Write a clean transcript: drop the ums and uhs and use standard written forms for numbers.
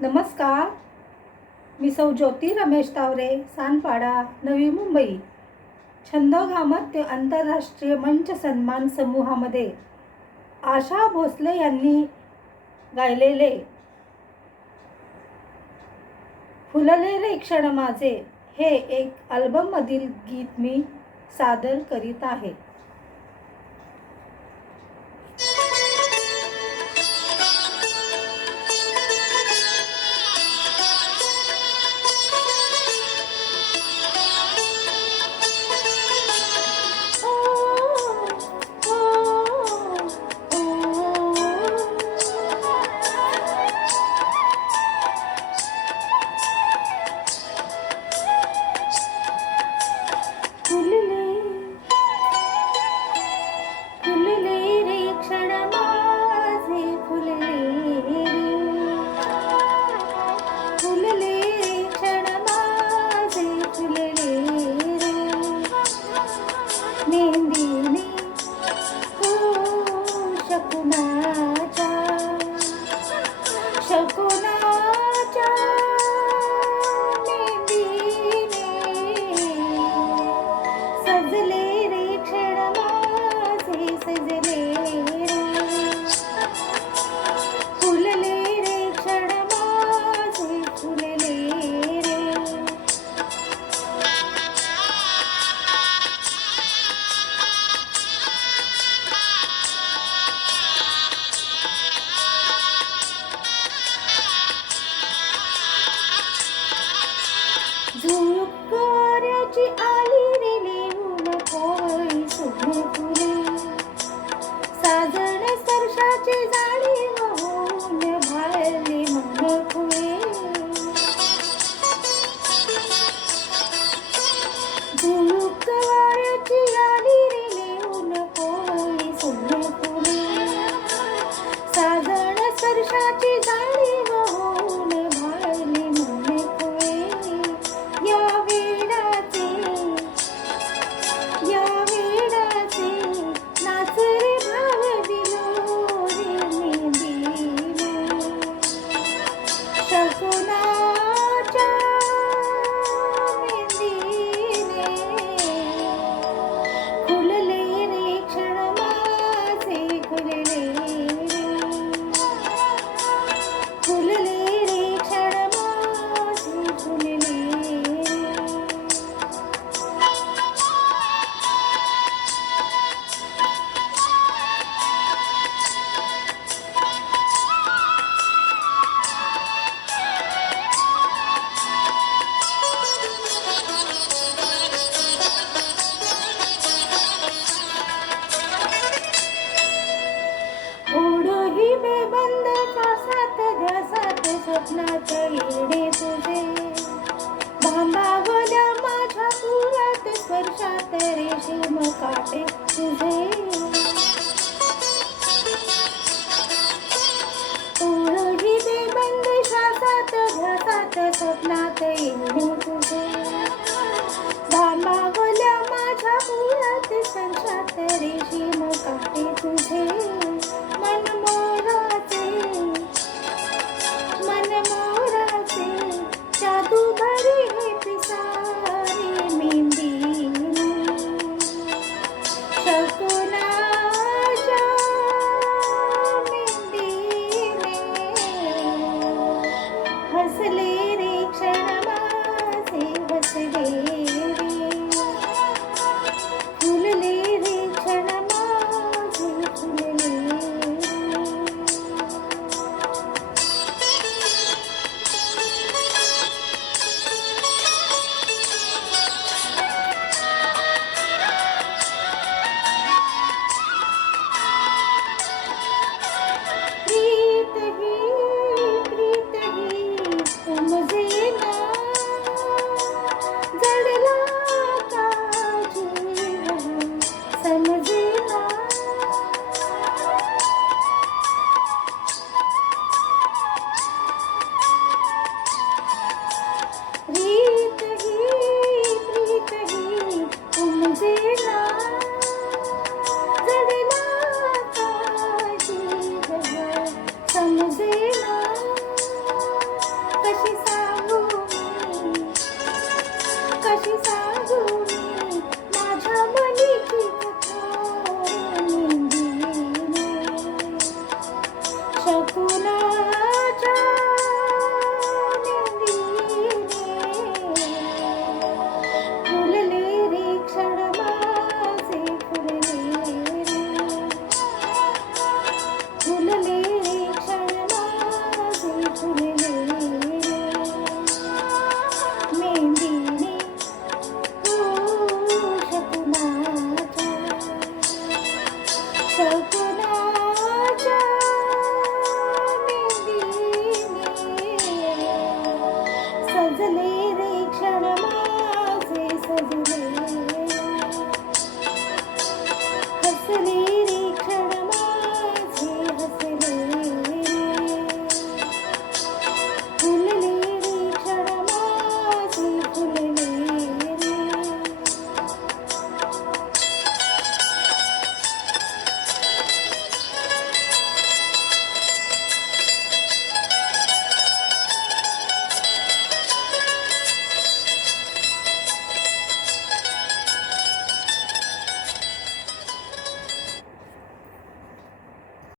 नमस्कार. मी सौ ज्योती रमेश तावरे, सानपाडा, नवी मुंबई. छंद गामत्य आंतरराष्ट्रीय मंच सन्मान समूहामध्ये आशा भोसले यांनी गायलेले फुलले रे क्षण माझे हे एक अल्बममधील गीत मी सादर करीत आहे. मेहंदीने हो शकुनाच्या मेहंदीने सजले रे क्षण माझे सजले रे फुलले रे क्षण माझे फुलले रे. झुळकाऱ्याची आली रे लिहून कोवळी सोने फुले साजण स्पर्शाची जाळी होऊन भाळले मन फुले. झुळकाऱ्याची आली रे लिहून कोवळी सोने फुले साजण स्पर्शाची जाळी होऊन भाळले मन फुले. या वेडाचे नाच रे भाव दिलो रे मेहंदीने शकुनाच्या मेहंदीने फुलले रे क्षण माझे फुलले रे फुलले रे क्षण माझे फुलले रे. ओढही बेबंद श्वासात ध्यासात स्वप्नात येणे तुझे बांधावल्या माझ्या पुरात स्पर्शात रेशीम काटे तुझे. ओढही बेबंद श्वासात ध्यासात स्वप्नात येणे